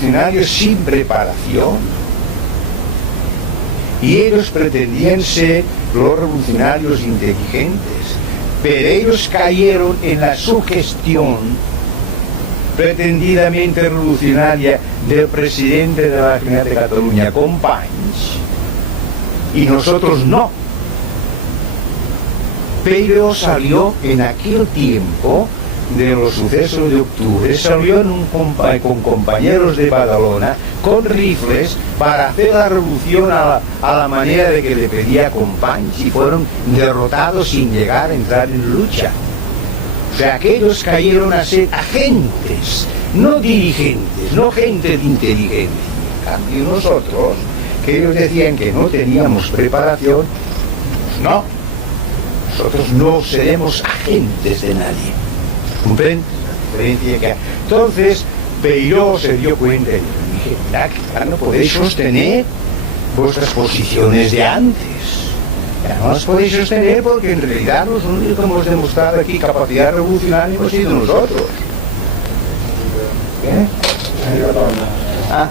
revolucionarios sin preparación. Y ellos pretendían ser los revolucionarios inteligentes, pero ellos cayeron en la sugestión pretendidamente revolucionaria del presidente de la Generalitat de Cataluña, Companys, y nosotros no. Pero salió en aquel tiempo de los sucesos de octubre, salió con compañeros de Badalona con rifles para hacer la revolución a la manera de que le pedía Companys, y fueron derrotados sin llegar a entrar en lucha. O sea, aquellos cayeron a ser agentes, no dirigentes, no gente de inteligencia. En cambio nosotros, que ellos decían que no teníamos preparación, pues no, nosotros no seremos agentes de nadie. ¿Comprende? La diferencia que hay. Entonces, Peiró se dio cuenta y dije, mirad, ya no podéis sostener vuestras posiciones de antes. Ya no las podéis sostener porque en realidad los únicos que hemos demostrado aquí capacidad revolucionaria hemos sido nosotros. ¿Qué? Ah.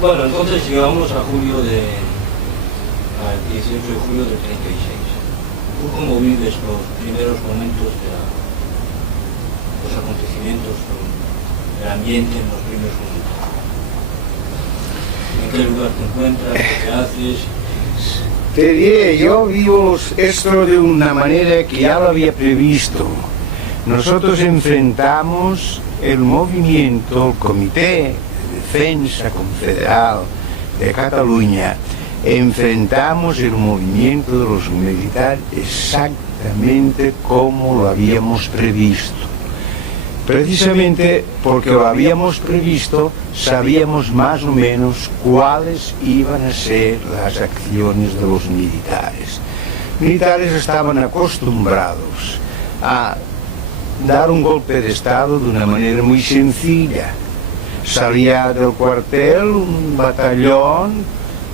Bueno, entonces llegamos a julio al 18 de julio del 36. ¿Tú cómo vives los primeros momentos de los acontecimientos, del ambiente en los primeros momentos? ¿En qué lugar te encuentras? ¿Qué haces? Te diré, yo vivo esto de una manera que ya lo había previsto. Nosotros enfrentamos el movimiento, el Comité de Defensa Confederal de Cataluña, enfrentamos el movimiento de los militares exactamente como lo habíamos previsto. Precisamente porque lo habíamos previsto, sabíamos más o menos cuáles iban a ser las acciones de los militares. Militares estaban acostumbrados a dar un golpe de Estado de una manera muy sencilla. Salía del cuartel un batallón,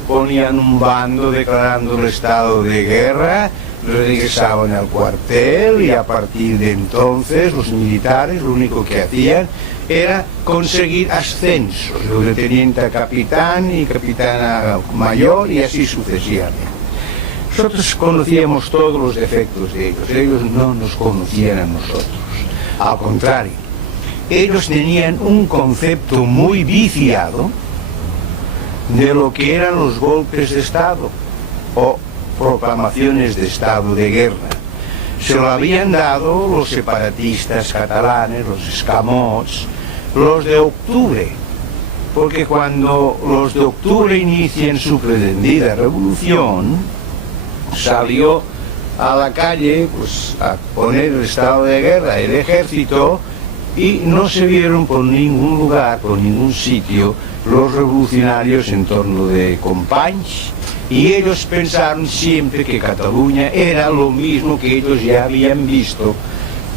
ponían un bando declarando el estado de guerra, regresaban al cuartel y a partir de entonces los militares lo único que hacían era conseguir ascensos, de teniente a capitán y capitán a mayor y así sucesivamente. Nosotros conocíamos todos los defectos de ellos no nos conocían a nosotros, al contrario, ellos tenían un concepto muy viciado de lo que eran los golpes de Estado o proclamaciones de estado de guerra. Se lo habían dado los separatistas catalanes, los escamots, los de octubre, porque cuando los de octubre inician su pretendida revolución, salió a la calle pues, a poner el estado de guerra el ejército y no se vieron por ningún lugar, por ningún sitio, los revolucionarios en torno de Companys, y ellos pensaron siempre que Cataluña era lo mismo que ellos ya habían visto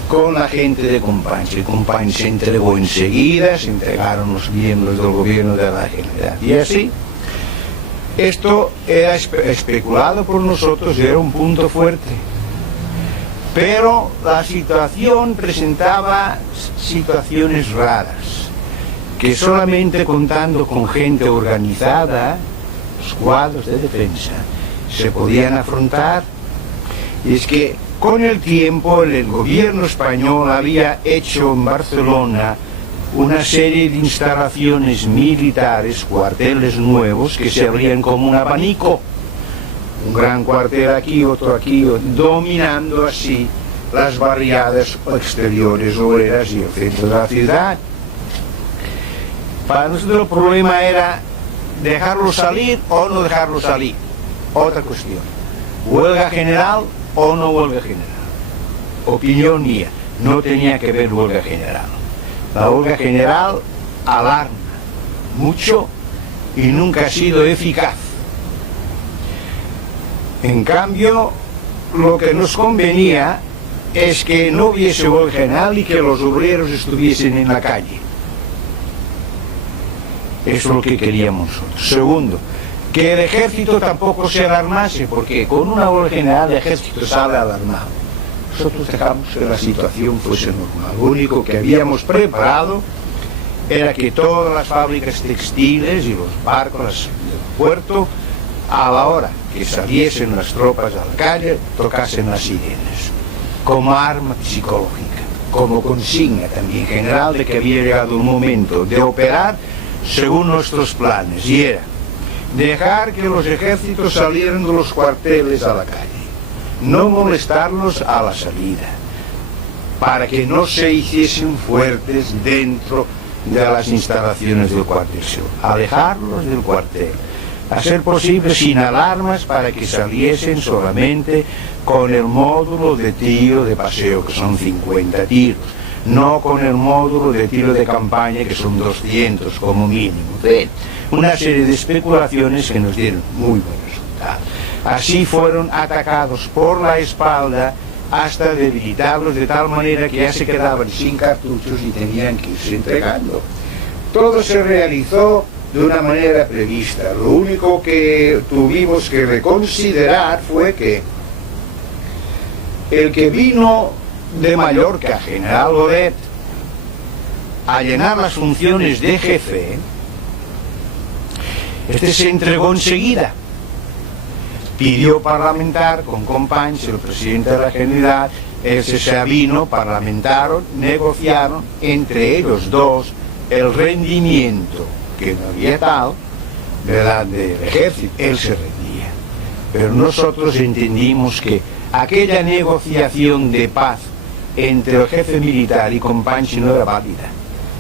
con la gente de Companys. El Companys se entregó enseguida, se entregaron los miembros del gobierno de la Generalitat. Y así, esto era especulado por nosotros, era un punto fuerte. Pero la situación presentaba situaciones raras, que solamente contando con gente organizada, los cuadros de defensa, se podían afrontar. Y es que con el tiempo el gobierno español había hecho en Barcelona una serie de instalaciones militares, cuarteles nuevos que se abrían como un abanico, un gran cuartel aquí, otro, dominando así las barriadas exteriores obreras y el centro de la ciudad. Para nosotros el problema era dejarlo salir o no dejarlo salir. Otra cuestión. Huelga general o no huelga general. Opinión mía. no tenía que ver huelga general. La huelga general alarma mucho y nunca ha sido eficaz. En cambio, lo que nos convenía es que no hubiese huelga general y que los obreros estuviesen en la calle. Eso es lo que queríamos nosotros. Segundo, que el ejército tampoco se alarmase, porque con una huelga general el ejército sale alarmado. Nosotros dejamos que la situación fuese normal. Lo único que habíamos preparado era que todas las fábricas textiles y los barcos del puerto, a la hora que saliesen las tropas a la calle, tocasen las sirenas, como arma psicológica, como consigna también general de que había llegado el momento de operar según nuestros planes, y era dejar que los ejércitos salieran de los cuarteles a la calle, no molestarlos a la salida, para que no se hiciesen fuertes dentro de las instalaciones del cuartel, alejarlos del cuartel, a ser posible sin alarmas, para que saliesen solamente con el módulo de tiro de paseo, que son 50 tiros, no con el módulo de tiro de campaña, que son 200 como mínimo. Una serie de especulaciones que nos dieron muy buen resultado. Así fueron atacados por la espalda hasta debilitarlos de tal manera que ya se quedaban sin cartuchos y tenían que irse entregando. Todo se realizó de una manera prevista. Lo único que tuvimos que reconsiderar fue que el que vino de Mallorca, General Godet, a llenar las funciones de jefe, este se entregó enseguida. Pidió parlamentar con Companys, el presidente de la Generalitat, ese se vino, parlamentaron, negociaron entre ellos dos el rendimiento, que no había tal, ¿verdad?, del ejército. Él se rendía. Pero nosotros entendimos que aquella negociación de paz entre el jefe militar y Companys no era válida,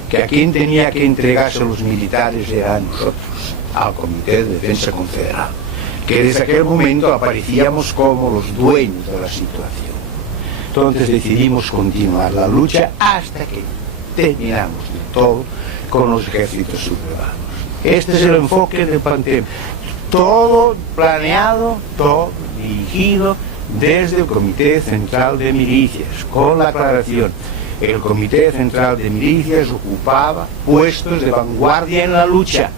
que a quien tenía que entregarse a los militares era a nosotros, al Comité de Defensa Confederal, que desde aquel momento aparecíamos como los dueños de la situación. Entonces decidimos continuar la lucha hasta que terminamos de todo con los ejércitos sublevados. Este es el enfoque del PANTEM. Todo planeado, todo dirigido desde el Comité Central de Milicias, con la aclaración. El Comité Central de Milicias ocupaba puestos de vanguardia en la lucha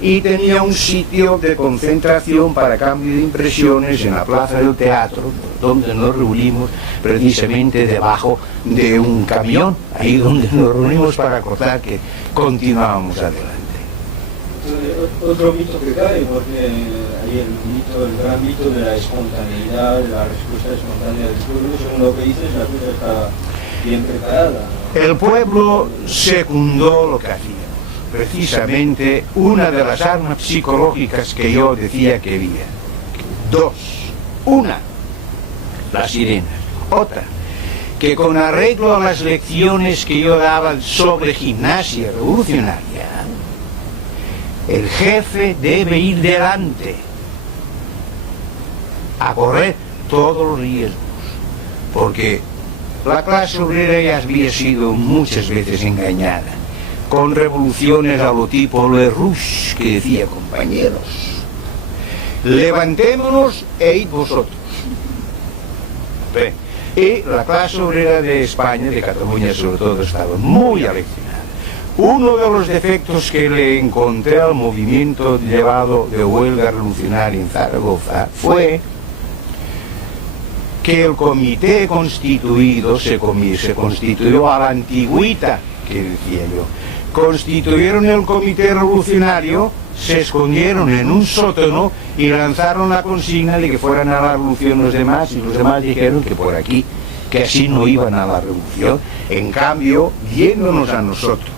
y tenía un sitio de concentración para cambio de impresiones en la Plaza del Teatro, donde nos reunimos precisamente debajo de un camión, ahí donde nos reunimos para acordar que continuábamos adelante. Otro mito que cae, porque hay el gran mito de la espontaneidad, de la respuesta espontánea del pueblo. Según lo que dices, la cosa está bien preparada. El pueblo secundó lo que hacíamos. Precisamente una de las armas psicológicas que yo decía que había. Dos. Una, las sirenas. Otra, que con arreglo a las lecciones que yo daba sobre gimnasia revolucionaria, el jefe debe ir delante a correr todos los riesgos, porque la clase obrera ya había sido muchas veces engañada con revoluciones a lo tipo Le Rouge, que decía: compañeros, levantémonos e id vosotros. Y la clase obrera de España, de Cataluña sobre todo, estaba muy aleccionada. Uno de los defectos que le encontré al movimiento llevado de huelga revolucionaria en Zaragoza fue que el comité constituido se constituyó a la antigüita, que decía yo. Constituyeron el comité revolucionario, se escondieron en un sótano y lanzaron la consigna de que fueran a la revolución los demás, y los demás dijeron que por aquí, que así no iban a la revolución. En cambio, viéndonos a nosotros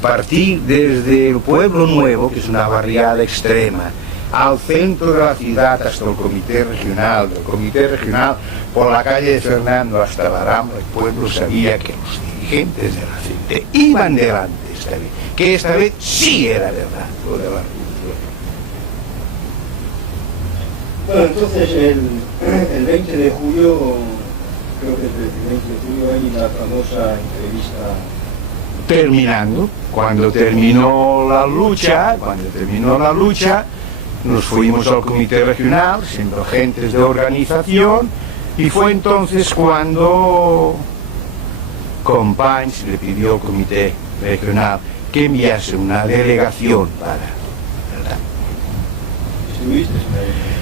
partir desde el Pueblo Nuevo, que es una barriada extrema, al centro de la ciudad hasta el comité regional, del comité regional por la calle de Fernando hasta la Rambla, el pueblo sabía que los dirigentes de la gente iban delante esta vez, que esta vez sí era verdad lo de la revolución. Bueno, entonces el 20 de julio creo que el 20 de julio hay la famosa entrevista. Terminando, cuando terminó la lucha, nos fuimos al comité regional, siendo agentes de organización, y fue entonces cuando Companys le pidió al comité regional que enviase una delegación para... ¿verdad? ¿Estuviste?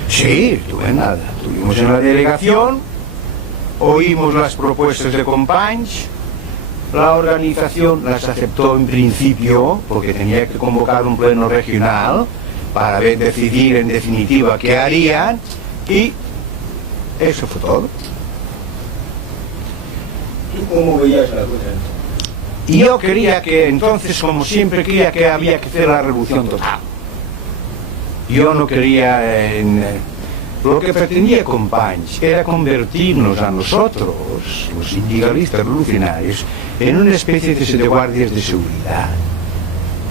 Sí, estuve en nada. Estuvimos en la delegación, oímos las propuestas de Companys, la organización las aceptó en principio porque tenía que convocar un pleno regional para decidir en definitiva qué harían, y eso fue todo. ¿Tú cómo veías la cosa? Y yo quería que entonces, como siempre, creía que había que hacer la revolución total. Yo no quería lo que pretendía Companys era convertirnos a nosotros, los sindicalistas revolucionarios, en una especie de guardias de seguridad.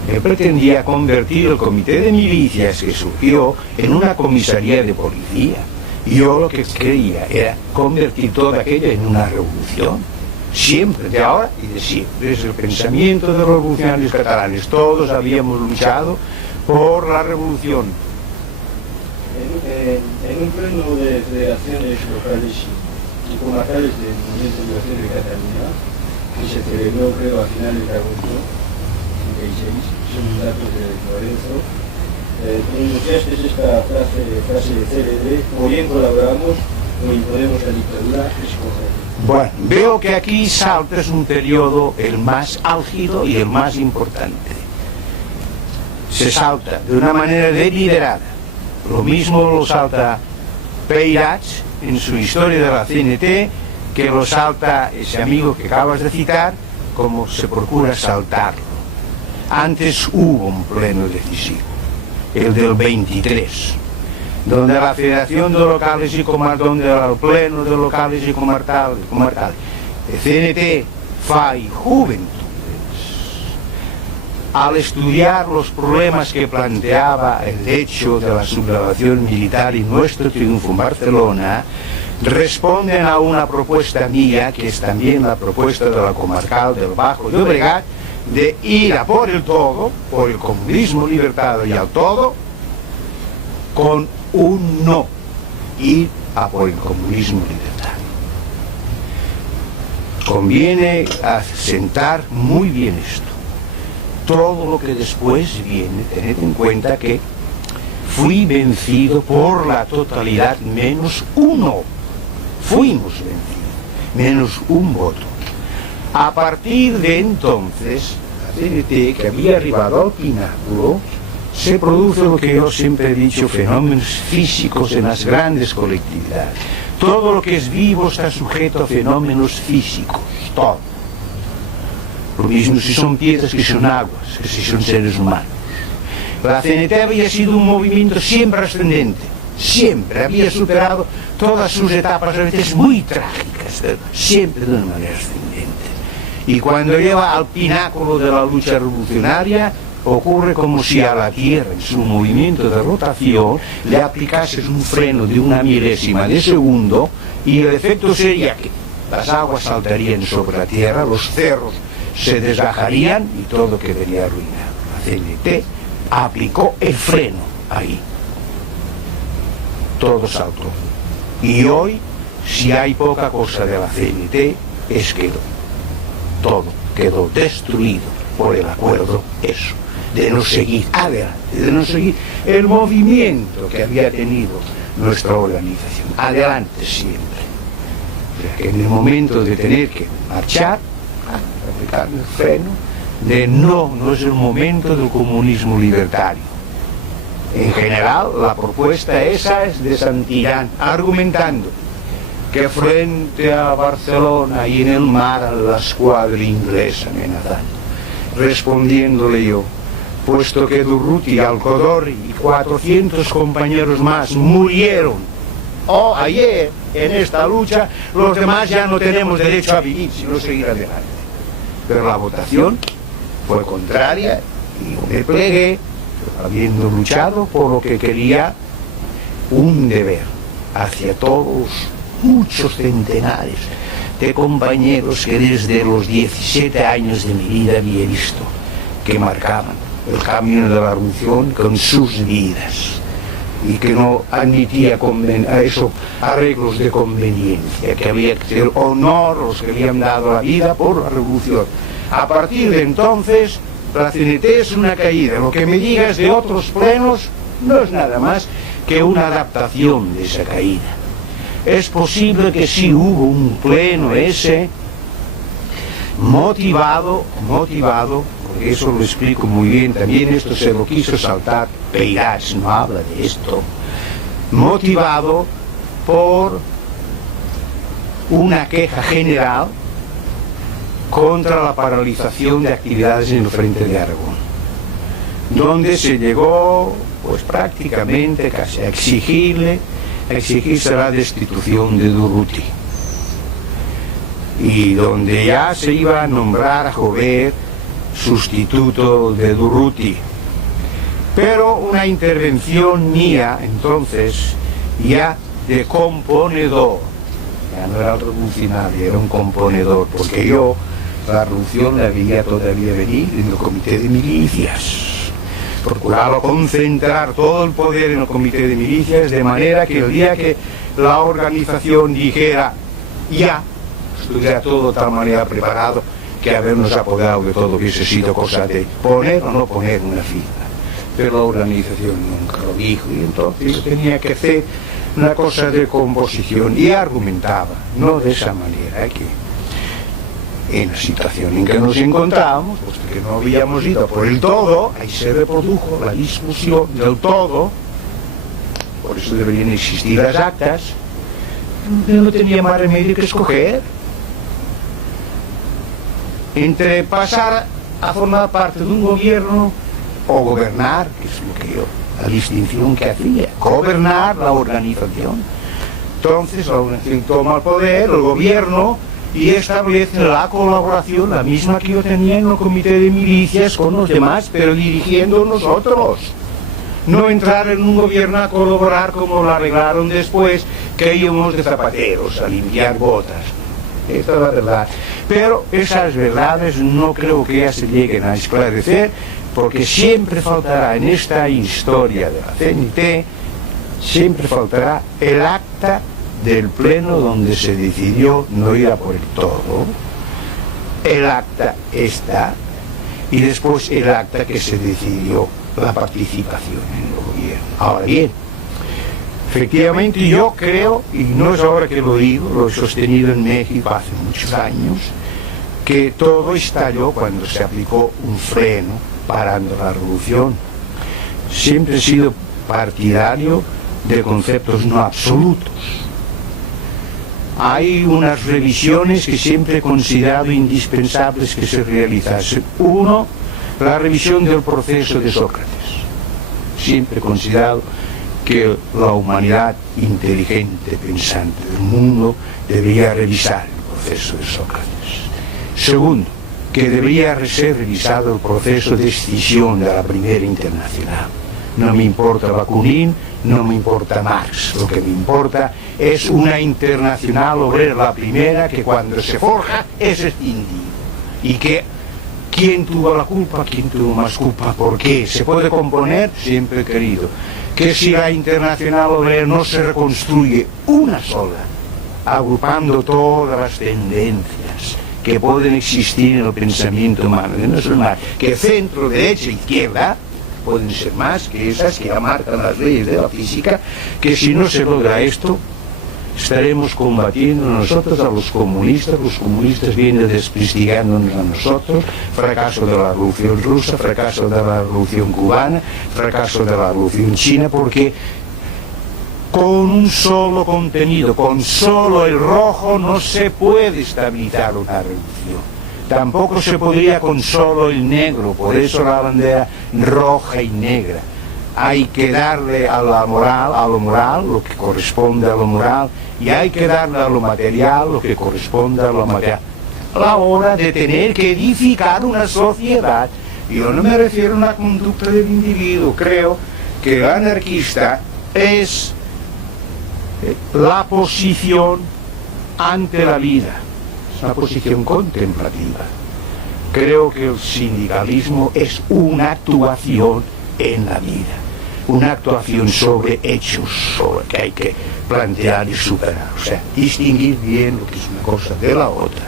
Él pretendía convertir el comité de milicias que surgió en una comisaría de policía. Y yo lo que quería era convertir todo aquello en una revolución. Siempre, de ahora y de siempre. Es el pensamiento de los revolucionarios catalanes. Todos habíamos luchado por la revolución. En un pleno de federaciones locales y comarcales del Movimiento de Liberación de Cataluña, que se celebró, creo, a finales de agosto, 36, son datos de Lorenzo, pronunciaste esta frase célebre: o bien colaboramos o imponemos la dictadura, escoger. Bueno, veo que aquí salta es un periodo el más álgido y el más importante. Se salta de una manera deliberada. Lo mismo lo salta Peirats en su historia de la CNT, que lo salta ese amigo que acabas de citar, como se procura saltarlo. Antes hubo un pleno decisivo, el del 23, donde la Federación de Locales y Comarcales, donde el pleno de locales y comarcales, el CNT, FAI, Juventudes, al estudiar los problemas que planteaba el hecho de la sublevación militar y nuestro triunfo en Barcelona, responden a una propuesta mía, que es también la propuesta de la comarcal del Bajo Llobregat, de ir a por el todo, por el comunismo libertario y al todo, con un no, ir a por el comunismo libertario. Conviene asentar muy bien esto. Todo lo que después viene, tened en cuenta que fui vencido por la totalidad menos uno. Fuimos vencidos, menos un voto. A partir de entonces, la CNT, que había arribado al pináculo, se produce lo que yo siempre he dicho, fenómenos físicos en las grandes colectividades. Todo lo que es vivo está sujeto a fenómenos físicos, todo. Lo mismo si son piedras que son aguas, que si son seres humanos. La CNT había sido un movimiento siempre ascendente, siempre había superado todas sus etapas, a veces muy trágicas, pero siempre de una manera ascendente. Y cuando lleva al pináculo de la lucha revolucionaria, ocurre como si a la Tierra, en su movimiento de rotación, le aplicases un freno de una milésima de segundo, y el efecto sería que las aguas saltarían sobre la Tierra, los cerros se desgajarían y todo quedaría arruinado. La CNT aplicó el freno ahí. Todo saltó. Y hoy, si hay poca cosa de la CNT, es que todo quedó destruido por el acuerdo eso, de no seguir adelante, de no seguir el movimiento que había tenido nuestra organización. Adelante siempre. O sea, que en el momento de tener que marchar, aplicar el freno, de no es el momento del comunismo libertario. En general, la propuesta esa es de Santillán, argumentando que frente a Barcelona y en el mar la escuadra inglesa amenazando. Respondiéndole yo, puesto que Durruti, Alcodor y 400 compañeros más murieron ayer en esta lucha, los demás ya no tenemos derecho a vivir, sino seguir adelante. Pero la votación fue contraria y yo me plegué, habiendo luchado por lo que quería, un deber hacia todos, muchos centenares de compañeros que desde los 17 años de mi vida había visto, que marcaban el camino de la revolución con sus vidas y que no admitía arreglos de conveniencia, que había que hacer honor a los que habían dado la vida por la revolución. A partir de entonces, la CNT es una caída. Lo que me digas de otros plenos no es nada más que una adaptación de esa caída. Es posible que sí hubo un pleno ese motivado, porque eso lo explico muy bien, también esto se lo quiso saltar, Peirás no habla de esto, motivado por una queja general contra la paralización de actividades en el Frente de Aragón, donde se llegó pues prácticamente casi a exigirse la destitución de Durruti, y donde ya se iba a nombrar a Jover sustituto de Durruti. Pero una intervención mía entonces, ya de componedor, ya no era revolucionario, era un componedor, porque yo la revolución la veía todavía venir en el comité de milicias. Procuraba concentrar todo el poder en el comité de milicias, de manera que el día que la organización dijera ya, estuviera todo de tal manera preparado que habernos apodado de todo hubiese sido cosa de poner o no poner una firma. Pero la organización nunca lo dijo, y entonces yo tenía que hacer una cosa de composición, y argumentaba, no de esa manera, que en la situación en que nos encontrábamos, puesto que no habíamos ido por el todo, ahí se reprodujo la discusión del todo, por eso deberían existir las actas. Yo no tenía más remedio que escoger entre pasar a formar parte de un gobierno o gobernar, que es lo que yo, la distinción que hacía, gobernar la organización. Entonces la organización toma el poder, el gobierno, y establece la colaboración, la misma que yo tenía en el comité de milicias con los demás, pero dirigiendo nosotros. No entrar en un gobierno a colaborar como lo arreglaron después, que íbamos de zapateros a limpiar botas. Esta es la verdad. Pero esas verdades no creo que ya se lleguen a esclarecer, porque siempre faltará en esta historia de la CNT, siempre faltará el acta del pleno donde se decidió no ir a por el todo. El acta está, y después el acta que se decidió la participación en el gobierno. Ahora bien, efectivamente yo creo, y no es ahora que lo digo, lo he sostenido en México hace muchos años, que todo estalló cuando se aplicó un freno parando la revolución. Siempre he sido partidario de conceptos no absolutos. Hay unas revisiones que siempre he considerado indispensables que se realizasen. Uno, la revisión del proceso de Sócrates. Siempre he considerado que la humanidad inteligente, pensante del mundo, debería revisar el proceso de Sócrates. Segundo, que debería ser revisado el proceso de escisión de la Primera Internacional. No me importa Bakunin, no me importa Marx, lo que me importa es una internacional obrera, la primera, que cuando se forja es escindida. Y que ¿quién tuvo la culpa? ¿Quién tuvo más culpa? ¿Por qué? ¿Se puede componer? Siempre he querido que si la internacional obrera no se reconstruye una sola, agrupando todas las tendencias que pueden existir en el pensamiento humano, no es más que centro, derecha e izquierda, pueden ser más que esas que ya marcan las leyes de la física, que si no se logra esto, estaremos combatiendo nosotros a los comunistas vienen desprestigiándonos a nosotros, fracaso de la revolución rusa, fracaso de la revolución cubana, fracaso de la revolución china, porque con un solo contenido, con solo el rojo, no se puede estabilizar una revolución. Tampoco se podría con solo el negro, por eso la bandera roja y negra. Hay que darle a lo moral, lo que corresponde a lo moral, y hay que darle a lo material, lo que corresponde a lo material. A la hora de tener que edificar una sociedad, yo no me refiero a una conducta del individuo, creo que el anarquista es la posición ante la vida, una posición contemplativa. Creo que el sindicalismo es una actuación en la vida, una actuación sobre hechos sobre que hay que plantear y superar, o sea, distinguir bien lo que es una cosa de la otra.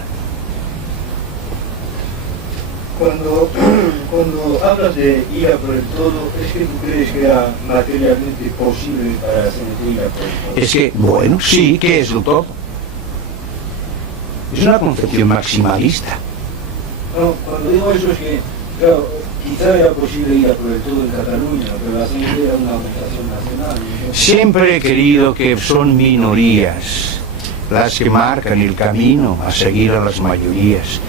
Cuando hablas de ir a por el todo, ¿es que tú crees que era materialmente posible para la CNT ir a por el todo? Es que, bueno, sí, ¿qué es el todo? Es una concepción maximalista. No, cuando digo eso es que, claro, quizá era posible ir a por el todo en Cataluña, pero la CNT era una organización nacional. Entonces... Siempre he querido que son minorías las que marcan el camino a seguir a las mayorías.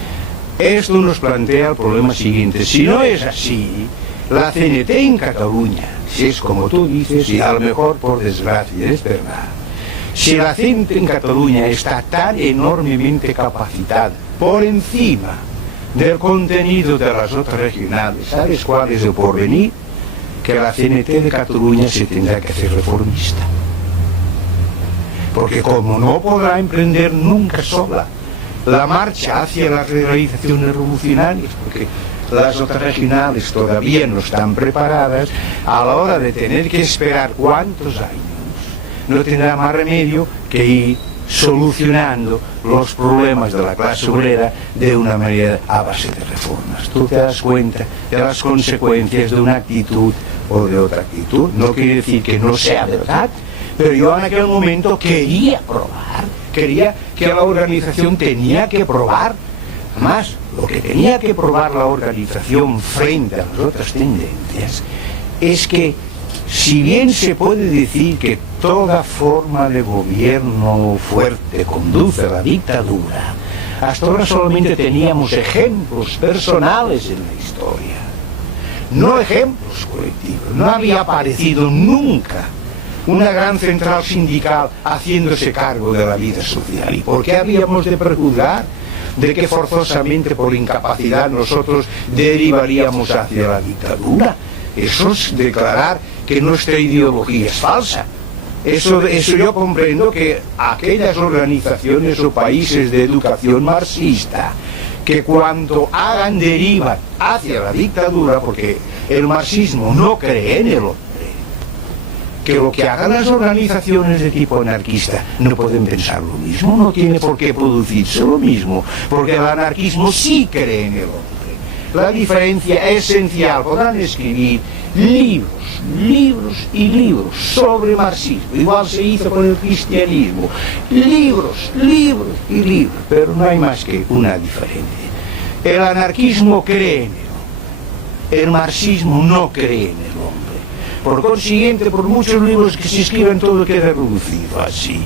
Esto nos plantea el problema siguiente: si no es así, la CNT en Cataluña, si es como tú dices, y a lo mejor por desgracia es verdad, si la CNT en Cataluña está tan enormemente capacitada por encima del contenido de las otras regionales, ¿sabes cuál es el porvenir? Que la CNT de Cataluña se tendrá que hacer reformista, porque como no podrá emprender nunca sola la marcha hacia las realizaciones revolucionarias, porque las otras regionales todavía no están preparadas, a la hora de tener que esperar cuántos años, no tendrá más remedio que ir solucionando los problemas de la clase obrera de una manera a base de reformas. Tú te das cuenta de las consecuencias de una actitud o de otra actitud. No quiere decir que no sea verdad, pero yo en aquel momento quería que la organización tenía que probar. Además, lo que tenía que probar la organización frente a las otras tendencias es que, si bien se puede decir que toda forma de gobierno fuerte conduce a la dictadura, hasta ahora solamente teníamos ejemplos personales en la historia, no ejemplos colectivos. No había aparecido nunca una gran central sindical haciéndose cargo de la vida social. ¿Y por qué habíamos de prejuzgar de que forzosamente por incapacidad nosotros derivaríamos hacia la dictadura? Eso es declarar que nuestra ideología es falsa. Eso yo comprendo que aquellas organizaciones o países de educación marxista que cuando hagan deriva hacia la dictadura, porque el marxismo no cree en el hombre, que lo que hagan las organizaciones de tipo anarquista no pueden pensar lo mismo, no tiene por qué producirse lo mismo, porque el anarquismo sí cree en el hombre. La diferencia esencial: podrán escribir libros y libros sobre marxismo, igual se hizo con el cristianismo, libros y libros, pero no hay más que una diferencia. El anarquismo cree en el hombre, el marxismo no cree en el hombre. Por consiguiente, por muchos libros que se escriban, todo queda reducido así.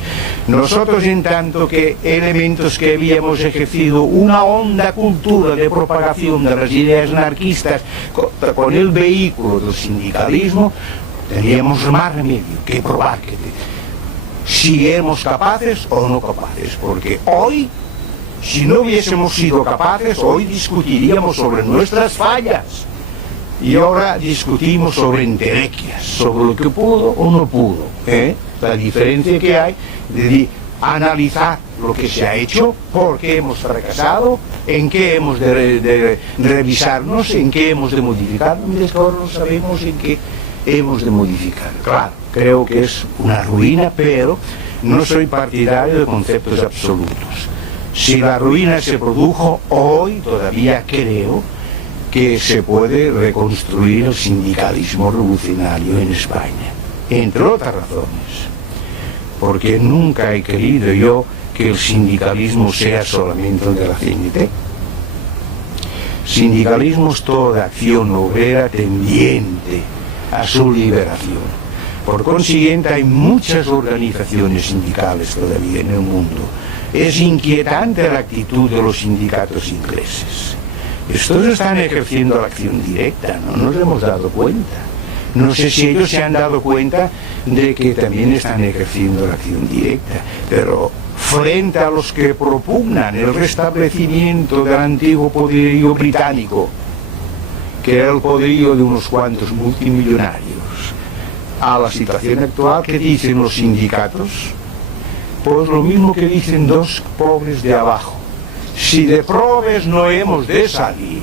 Nosotros, en tanto que elementos que habíamos ejercido una honda cultura de propagación de las ideas anarquistas con el vehículo del sindicalismo, teníamos más remedio que probar que si éramos capaces o no capaces, porque hoy, si no hubiésemos sido capaces, hoy discutiríamos sobre nuestras fallas. Y ahora discutimos sobre entelequias, sobre lo que pudo o no pudo. La diferencia que hay de analizar lo que se ha hecho, por qué hemos fracasado, en qué hemos de revisarnos, en qué hemos de modificar, mientras que ahora no sabemos en qué hemos de modificar. Claro, creo que es una ruina, pero no soy partidario de conceptos absolutos. Si la ruina se produjo, hoy todavía creo que se puede reconstruir el sindicalismo revolucionario en España, entre otras razones, porque nunca he querido yo que el sindicalismo sea solamente el de la CNT. Sindicalismo es toda acción obrera tendiente a su liberación. Por consiguiente, hay muchas organizaciones sindicales todavía en el mundo. Es inquietante la actitud de los sindicatos ingleses. Estos están ejerciendo la acción directa, no nos hemos dado cuenta. No sé si ellos se han dado cuenta de que también están ejerciendo la acción directa, pero frente a los que propugnan el restablecimiento del antiguo poderío británico, que era el poderío de unos cuantos multimillonarios, a la situación actual, que dicen los sindicatos, pues lo mismo que dicen dos pobres de abajo. Si de probes no hemos de salir,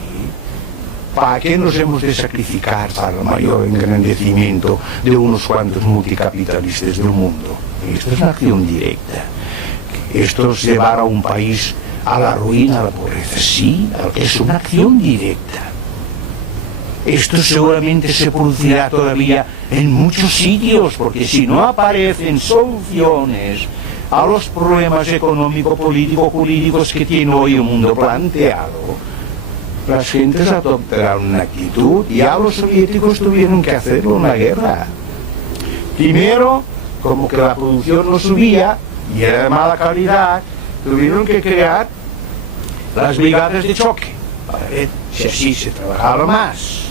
¿para qué nos hemos de sacrificar para el mayor engrandecimiento de unos cuantos multicapitalistas del mundo? Esto es una acción directa. Esto es llevar a un país a la ruina, a la pobreza. Sí, es una acción directa. Esto seguramente se producirá todavía en muchos sitios, porque si no aparecen soluciones a los problemas económico-político-jurídicos que tiene hoy el mundo planteado, las gentes adoptarán una actitud. Ya los soviéticos tuvieron que hacerlo en la guerra. Primero, como que la producción no subía y era de mala calidad, tuvieron que crear las brigadas de choque para ver si así se trabajaba más.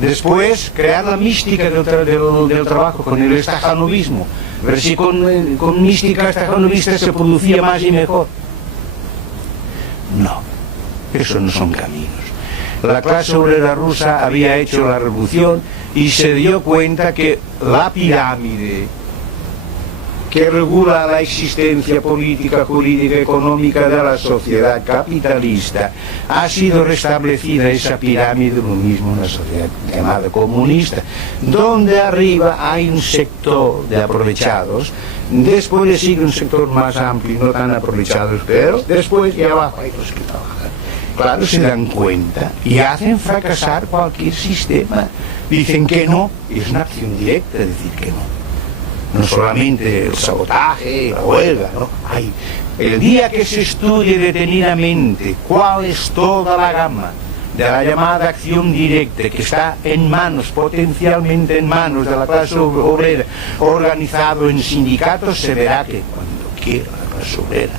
Después, crear la mística del trabajo con el estajanovismo, ver si con mística estajanovista se producía más y mejor. No, esos no son caminos. La clase obrera rusa había hecho la revolución y se dio cuenta que la pirámide que regula la existencia política, jurídica, económica de la sociedad capitalista ha sido restablecida esa pirámide, lo mismo en la sociedad llamada comunista, donde arriba hay un sector de aprovechados, después le sigue un sector más amplio, no tan aprovechados, pero después y abajo hay los que trabajan. Claro, se dan cuenta y hacen fracasar cualquier sistema. Dicen que no, y es una acción directa decir que no. No solamente el sabotaje, la huelga, ¿no? El día que se estudie detenidamente cuál es toda la gama de la llamada acción directa que está en manos, potencialmente en manos de la clase obrera, organizado en sindicatos, se verá que cuando quiera la clase obrera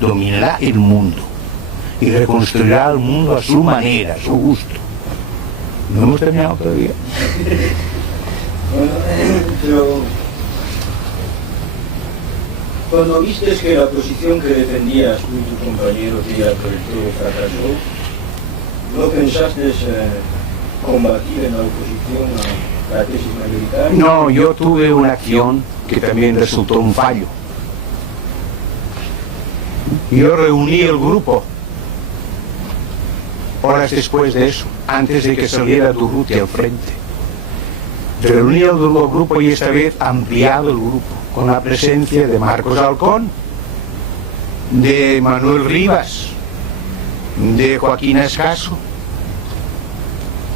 dominará el mundo y reconstruirá el mundo a su manera, a su gusto. No hemos terminado todavía. Bueno, pero cuando viste que la posición que defendías tú y tus compañeros día por el todo fracasó, ¿no pensaste combatir en la oposición a la tesis mayoritaria? No, yo tuve una acción que también resultó un fallo. Yo reuní el grupo horas después de eso, antes de que saliera Durruti al frente. Reuní el grupo y esta vez ampliado el grupo, con la presencia de Marcos Alcón, de Manuel Rivas, de Joaquín Escaso,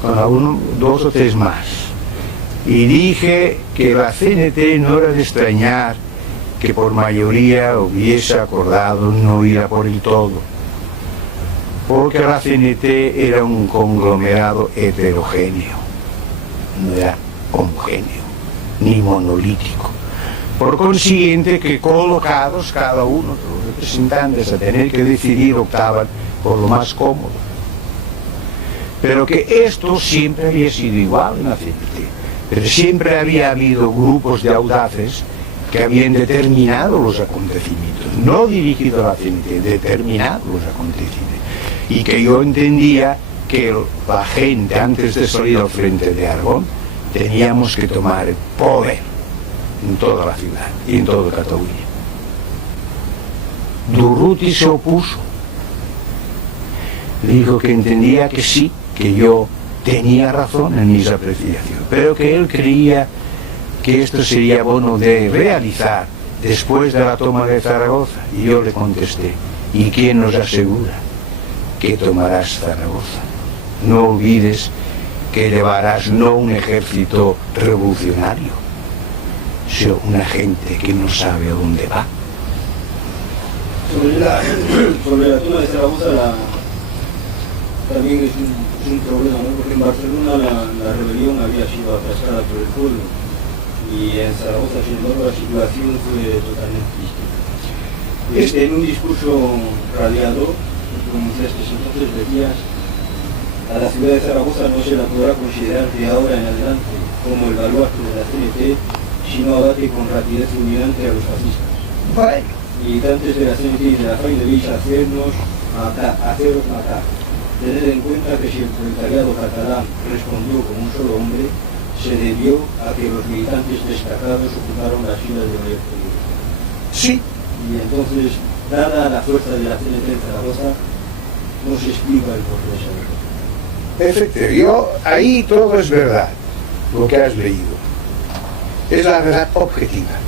con dos o tres más. Y dije que la CNT no era de extrañar que por mayoría hubiese acordado no ir a por el todo, porque la CNT era un conglomerado heterogéneo, no era homogéneo ni monolítico. Por consiguiente, que colocados cada uno de los representantes a tener que decidir, optaban por lo más cómodo. Pero que esto siempre había sido igual en la CNT, pero siempre había habido grupos de audaces que habían determinado los acontecimientos, no dirigido a la CNT, determinado los acontecimientos, y que yo entendía que la gente, antes de salir al frente de Aragón, teníamos que tomar el poder en toda la ciudad y en toda Cataluña. Durruti se opuso, dijo que entendía que sí, que yo tenía razón en mis apreciaciones, pero que él creía que esto sería bueno de realizar después de la toma de Zaragoza. Y yo le contesté: ¿y quién nos asegura que tomarás Zaragoza? No olvides que llevarás no un ejército revolucionario, sino una gente que no sabe a dónde va. Sobre la toma de Zaragoza también es un problema, ¿no? Porque en Barcelona la rebelión había sido aplastada por el pueblo, y en Zaragoza, sin embargo, la situación fue totalmente distinta. En un discurso radiado que pronunciaste entonces, decías: a la ciudad de Zaragoza no se la podrá considerar de ahora en adelante como el baluarte de la CNT, sino abate con rapidez fulminante a los fascistas. Bueno. Y antes de la CNT y de la FAI debéis haceros matar. Tened en cuenta que si el proletariado catalán respondió como un solo hombre, se debió a que los militantes destacados ocuparon las filas de mayor peligro. Sí. Y entonces dada la fuerza de la CNT en Zaragoza, no se explica el porqué de esa derrota. Efectivamente, ahí todo es verdad, lo que has leído. Es la verdad objetiva.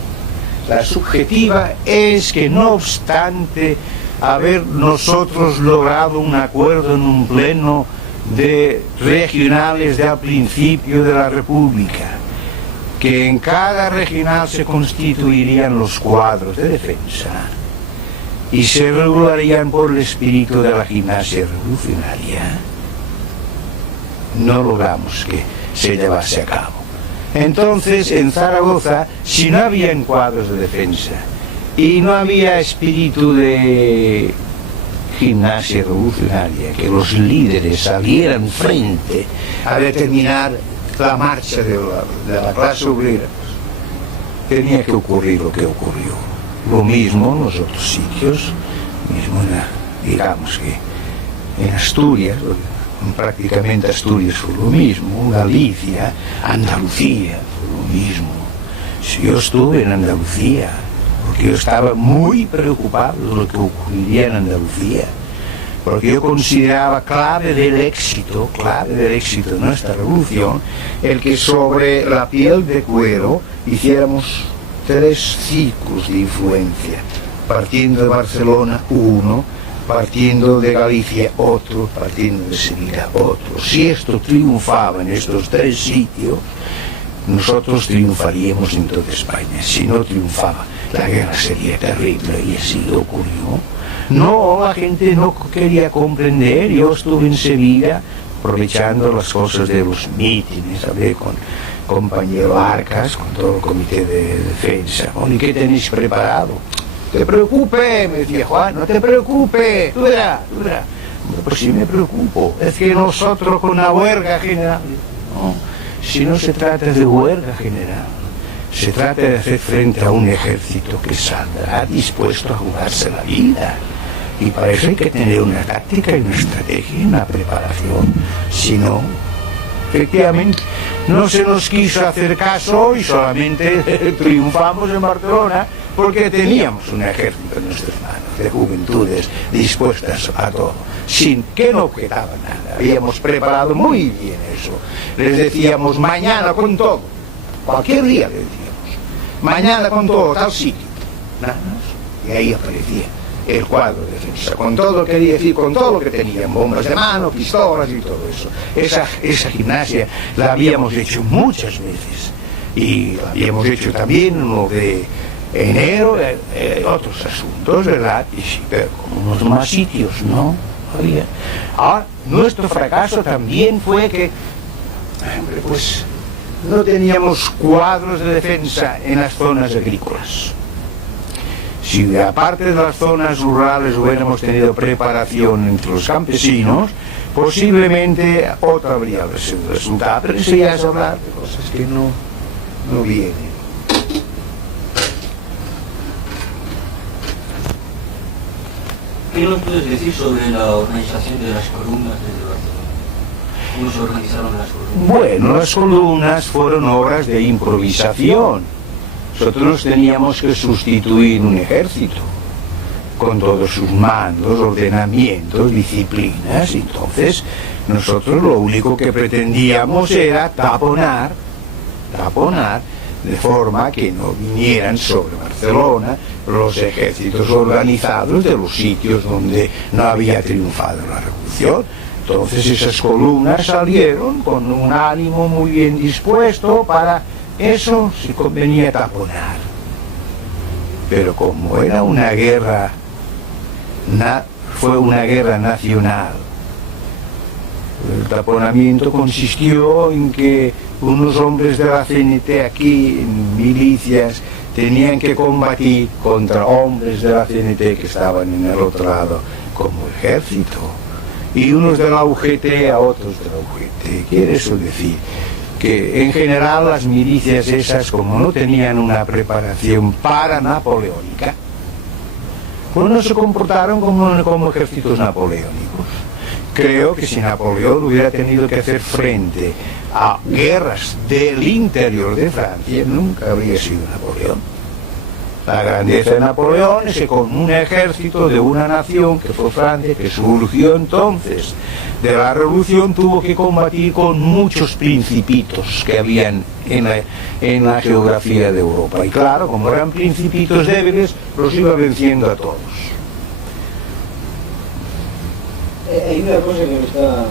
La subjetiva es que no obstante haber nosotros logrado un acuerdo en un pleno de regionales de al principio de la República, que en cada regional se constituirían los cuadros de defensa y se regularían por el espíritu de la gimnasia revolucionaria, no logramos que se llevase a cabo. Entonces, en Zaragoza, si no había cuadros de defensa y no había espíritu de gimnasia revolucionaria, que los líderes salieran frente a determinar la marcha de la clase obrera, tenía que ocurrir lo que ocurrió. Lo mismo en los otros sitios, mismo digamos que en Asturias, prácticamente Asturias fue lo mismo, Galicia, Andalucía fue lo mismo. Si yo estuve en Andalucía, porque yo estaba muy preocupado de lo que ocurriría en Andalucía, porque yo consideraba clave del éxito de nuestra revolución, el que sobre la piel de cuero hiciéramos 3 círculos de influencia, partiendo de Barcelona uno, partiendo de Galicia otro, partiendo de Sevilla otro. Si esto triunfaba en estos 3 sitios, nosotros triunfaríamos en toda España. Si no triunfaba, la guerra sería terrible, y así ocurrió. No, la gente no quería comprender. Yo estuve en Sevilla aprovechando las cosas de los mítines, hablé con compañero Arcas, con todo el comité de defensa. ¿Y qué tenéis preparado? Te preocupe, me decía Juan, no te preocupes, tú verás. Pues sí me preocupo, es que nosotros con la huelga general, no, si no se trata de huelga general, se trata de hacer frente a un ejército que saldrá dispuesto a jugarse la vida. Y para eso hay que tener una táctica y una estrategia y una preparación. Si no, efectivamente, no se nos quiso hacer caso y solamente triunfamos en Barcelona porque teníamos un ejército en nuestras manos, de juventudes dispuestas a todo, sin que no objetaban nada. Habíamos preparado muy bien eso. Les decíamos, mañana con todo, cualquier día les decíamos, mañana con todo, tal sitio. Nada más. Y ahí aparecía el cuadro de defensa, con todo, quería decir, con todo lo que tenían, bombas de mano, pistolas y todo eso. Esa gimnasia la habíamos hecho muchas veces, y la habíamos hecho también lo de enero, otros asuntos, ¿verdad? Y sí, pero como unos más sitios, ¿no? Había. Ahora, nuestro fracaso también fue que, pues, no teníamos cuadros de defensa en las zonas agrícolas. Si aparte de las zonas rurales hubiéramos tenido preparación entre los campesinos, posiblemente otro habría sido el resultado, pero eso ya es hablar de cosas que no vienen. ¿Qué nos puedes decir sobre la organización de las columnas desde Barcelona? ¿Cómo se organizaron las columnas? Bueno, las columnas fueron obras de improvisación. Nosotros teníamos que sustituir un ejército con todos sus mandos, ordenamientos, disciplinas. Entonces, nosotros lo único que pretendíamos era taponar, de forma que no vinieran sobre Barcelona los ejércitos organizados de los sitios donde no había triunfado la revolución. Entonces esas columnas salieron con un ánimo muy bien dispuesto para eso, se convenía taponar. Pero como era una guerra, fue una guerra nacional, el taponamiento consistió en que unos hombres de la CNT aquí, en milicias, tenían que combatir contra hombres de la CNT que estaban en el otro lado como ejército, y unos de la UGT a otros de la UGT. Quiere eso decir que en general las milicias esas, como no tenían una preparación paranapoleónica, pues no se comportaron como ejércitos napoleónicos. Creo que si Napoleón hubiera tenido que hacer frente a guerras del interior de Francia, nunca habría sido Napoleón. La grandeza de Napoleón es que con un ejército de una nación, que fue Francia, que surgió entonces de la revolución, tuvo que combatir con muchos principitos que habían en la geografía de Europa. Y claro, como eran principitos débiles, los iba venciendo a todos. Hay una cosa que me está...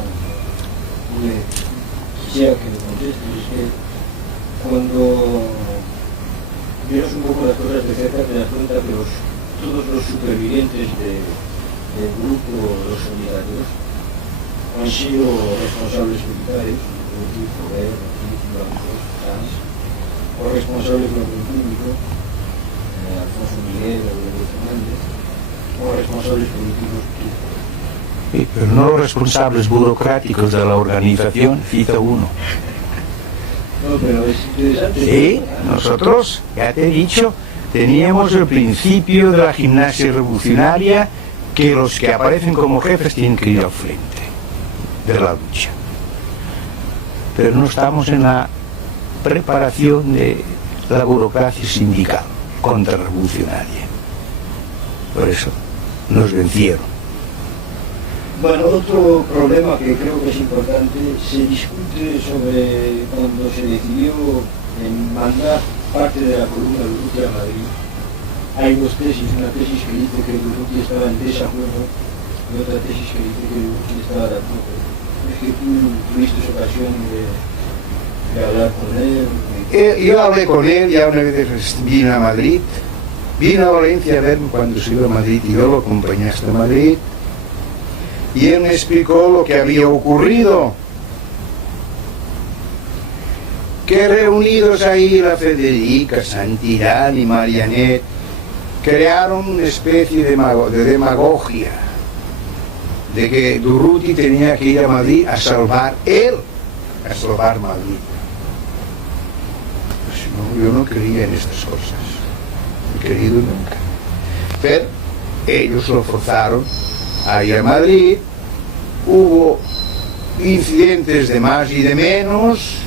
quisiera que me contestes, es que cuando miras un poco las cosas de cerca te das cuenta que todos los supervivientes del grupo, los solidarios, han sido responsables militares, o responsables de orden público, Alfonso Miguel o Luis Fernández, o responsables políticos. Sí, pero no los responsables burocráticos de la organización, cita uno. No, pero es interesante. Sí, nosotros, ya te he dicho, teníamos el principio de la gimnasia revolucionaria, que los que aparecen como jefes tienen que ir al frente de la lucha. Pero no estamos en la preparación de la burocracia sindical contrarrevolucionaria. Por eso nos vencieron. Bueno, otro problema que creo que es importante, se discute sobre cuando se decidió mandar parte de la columna de Urrutia a Madrid. Hay dos tesis, una tesis que dice que Urrutia estaba en desacuerdo y otra tesis que dice que Urrutia estaba de acuerdo. Es que tú tuviste ocasión de hablar con él. Yo hablé con él, ya una vez vino a Madrid, vino a Valencia a verme cuando se iba a Madrid y yo lo acompañé hasta Madrid. Y él me explicó lo que había ocurrido, que reunidos ahí la Federica, Santillán y Marianet crearon una especie de demagogia, de que Durruti tenía que ir a Madrid a salvar Madrid. Pues no, yo no creía en estas cosas, no he creído nunca. Pero ellos lo forzaron a ir a Madrid, hubo incidentes de más y de menos,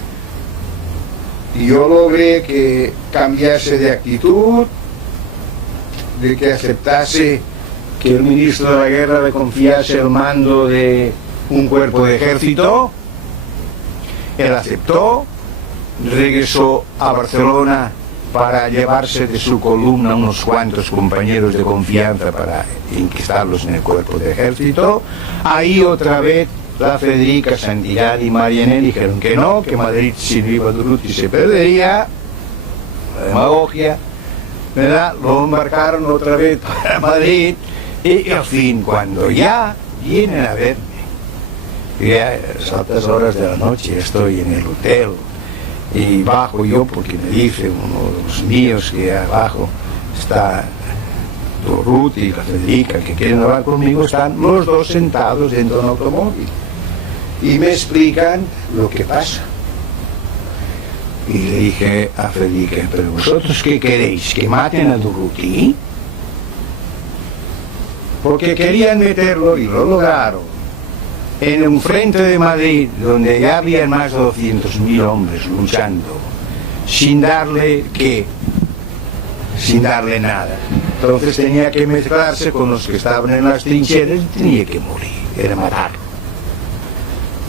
y yo logré que cambiase de actitud, de que aceptase que el ministro de la guerra le confiase el mando de un cuerpo de ejército. Él aceptó, regresó a Barcelona para llevarse de su columna unos cuantos compañeros de confianza para enquistarlos en el cuerpo de ejército. Ahí otra vez la Federica, Santillán y Marianet dijeron que no, que Madrid si no iba Durruti se perdería, la demagogia, ¿verdad? Lo embarcaron otra vez para Madrid y al fin, cuando ya vienen a verme, ya a las altas horas de la noche estoy en el hotel, y bajo yo porque me dice uno de los míos que abajo está Durruti y la Federica que quieren hablar conmigo, están los dos sentados dentro de un automóvil y me explican lo que pasa. Y le dije a Federica, pero vosotros qué queréis, que maten a Durruti, porque querían meterlo y lo lograron en un frente de Madrid donde ya habían más de 200.000 hombres luchando sin darle nada. Entonces tenía que mezclarse con los que estaban en las trincheras y tenía que morir, era matarlo.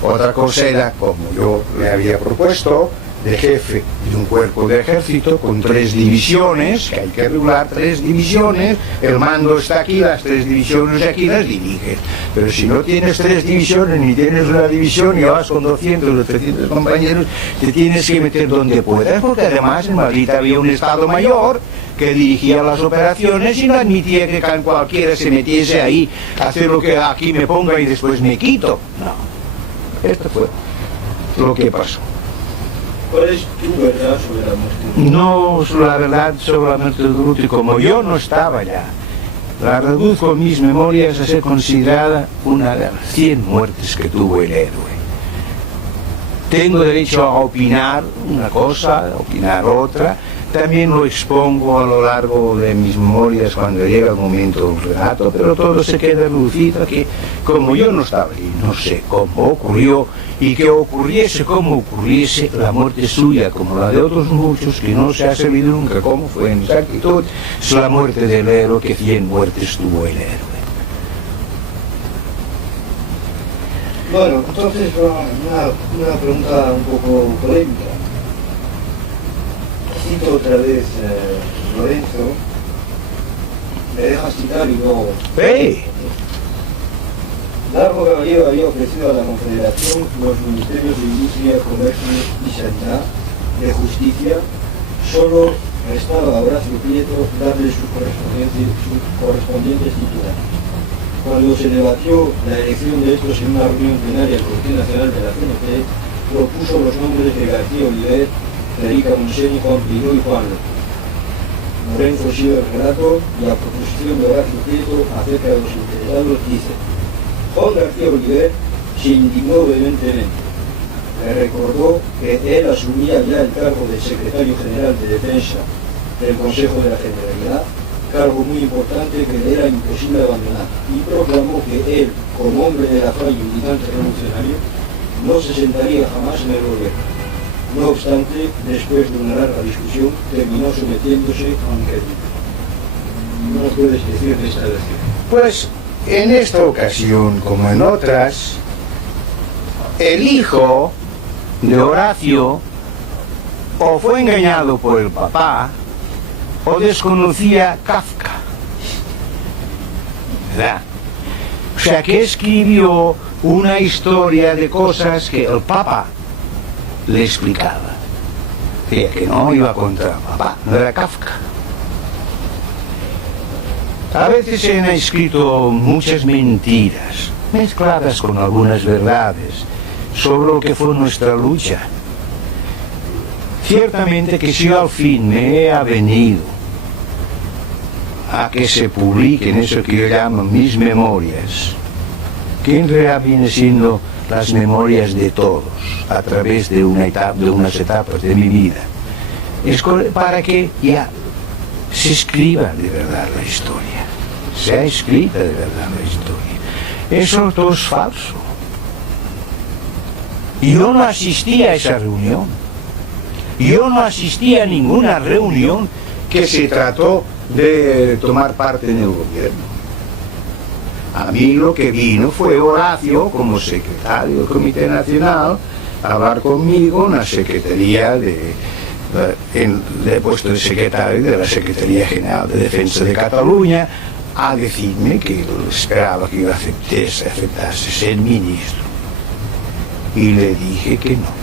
Otra cosa era, como yo le había propuesto, de jefe de un cuerpo de ejército con 3 divisiones, que hay que regular 3 divisiones, el mando está aquí, las 3 divisiones aquí las diriges. Pero si no tienes 3 divisiones ni tienes una división y vas con 200 o 300 compañeros, te tienes que meter donde puedas, porque además en Madrid había un Estado Mayor que dirigía las operaciones y no admitía que cualquiera se metiese ahí a hacer lo que aquí me ponga y después me quito. No, esto fue lo que pasó. ¿Cuál es tu verdad sobre la muerte? No, la verdad sobre la muerte de Durruti, como yo no estaba allá, la reduzco en mis memorias a ser considerada una de las 100 muertes que tuvo el héroe. Tengo derecho a opinar una cosa, a opinar otra, también lo expongo a lo largo de mis memorias cuando llega el momento del relato, pero todo se queda reducido a que, como yo no estaba allí, no sé cómo ocurrió, y que ocurriese como ocurriese, la muerte suya, como la de otros muchos, que no se ha sabido nunca cómo fue en exactitud, es la muerte del héroe, que 100 muertes tuvo el héroe. Bueno, entonces una pregunta un poco polémica. Cito otra vez Lorenzo, me deja citar y luego... ¡Hey! Largo Caballero había ofrecido a la Confederación los ministerios de Industria, Comercio y Sanidad, de Justicia. Solo restaba a Horacio Prieto darle sus correspondientes titulares. Cuando se debatió la elección de estos en una reunión plenaria del Comité Nacional de la CNT, propuso los nombres de García Olivet, Federica Montseny, Juan Piró y Juan López. Lorenzo sigue el relato y la proposición de Horacio Prieto acerca de los interesados dice: Juan García Olivet se indignó vehementemente. Le recordó que él asumía ya el cargo de secretario general de Defensa del Consejo de la Generalidad, cargo muy importante que le era imposible abandonar, y proclamó que él, como hombre de la falla y militante revolucionario, no se sentaría jamás en el gobierno. No obstante, después de una larga discusión, terminó sometiéndose a un inquérito. ¿No nos puedes decir de esta versión? Pues en esta ocasión, como en otras, el hijo de Horacio o fue engañado por el papá o desconocía Kafka, ¿verdad? O sea, que escribió una historia de cosas que el papá le explicaba. Decía que no iba contra el papá, no era Kafka. A veces se han escrito muchas mentiras, mezcladas con algunas verdades, sobre lo que fue nuestra lucha. Ciertamente que si yo al fin me he avenido a que se publiquen eso que yo llamo mis memorias, que en realidad viene siendo las memorias de todos, a través de unas etapas de mi vida, es para que ya se escriba de verdad la historia, sea escrita de verdad la historia. Eso todo es falso. Yo no asistí a esa reunión. Yo no asistí a ninguna reunión que se trató de tomar parte en el gobierno. A mí lo que vino fue Horacio, como secretario del Comité Nacional, a hablar conmigo en la Secretaría de puesto de secretario de la Secretaría General de Defensa de Cataluña, a decirme que esperaba que yo aceptase ser ministro. Y le dije que no.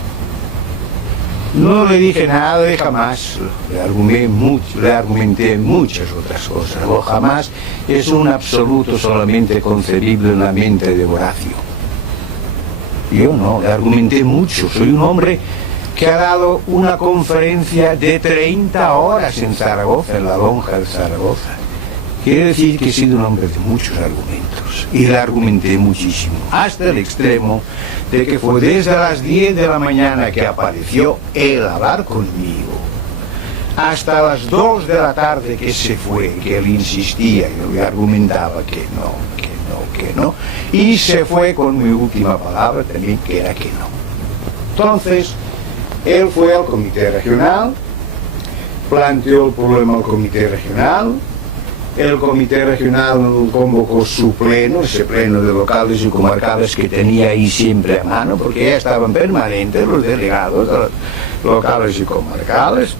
No le dije nada de jamás, le argumenté muchas otras cosas. O jamás es un absoluto solamente concebible en la mente de Horacio. Yo no, le argumenté mucho. Soy un hombre que ha dado una conferencia de 30 horas en Zaragoza, en la lonja de Zaragoza. Quiere decir que he sido un hombre de muchos argumentos, y le argumenté muchísimo, hasta el extremo de que fue desde las 10 de la mañana que apareció él a hablar conmigo, hasta las 2 de la tarde que se fue, que él insistía, y le argumentaba que no, y se fue con mi última palabra también, que era que no. Entonces, él fue al Comité Regional, planteó el problema al Comité Regional. El Comité Regional convocó su pleno, ese pleno de locales y comarcales que tenía ahí siempre a mano, porque ya estaban permanentes los delegados de los locales y comarcales.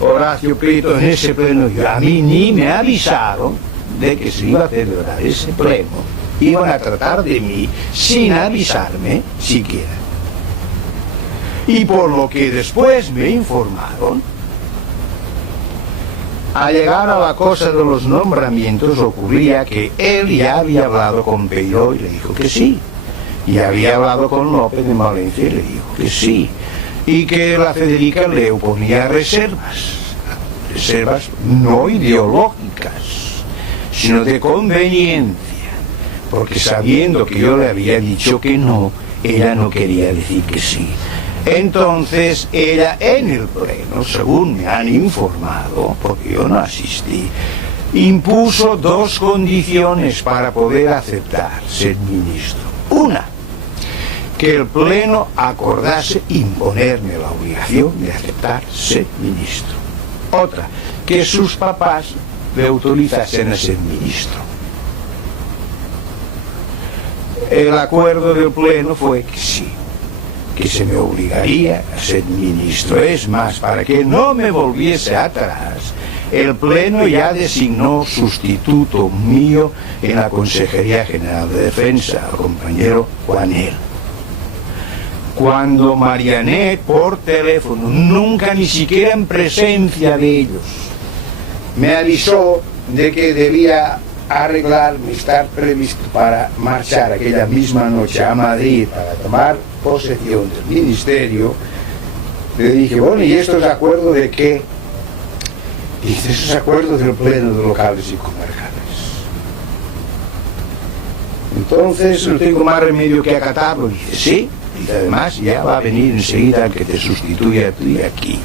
Horacio Prieto en ese pleno, y a mí ni me avisaron de que se iba a celebrar ese pleno. Iban a tratar de mí sin avisarme siquiera. Y por lo que después me informaron, al llegar a la cosa de los nombramientos ocurría que él ya había hablado con Peiró y le dijo que sí, y había hablado con López de Valencia y le dijo que sí, y que la Federica le oponía reservas no ideológicas, sino de conveniencia, porque sabiendo que yo le había dicho que no, ella no quería decir que sí. Entonces ella en el pleno, según me han informado, porque yo no asistí, impuso dos condiciones para poder aceptar ser ministro. Una, que el pleno acordase imponerme la obligación de aceptar ser ministro. Otra, que sus papás le autorizasen a ser ministro. El acuerdo del pleno fue que sí, que se me obligaría a ser ministro. Es más, para que no me volviese atrás, el pleno ya designó sustituto mío en la Consejería General de Defensa, al compañero Juanel. Cuando Marianet, por teléfono, nunca ni siquiera en presencia de ellos, me avisó de que debía arreglarme, estar previsto para marchar aquella misma noche a Madrid para tomar posesión del ministerio, le dije, bueno, ¿y estos acuerdos de qué? Dice, esos acuerdos del pleno de locales y comarcales. Entonces no tengo más remedio que acatarlo. Dice, sí, y además ya va a venir enseguida el que te sustituya a ti aquí.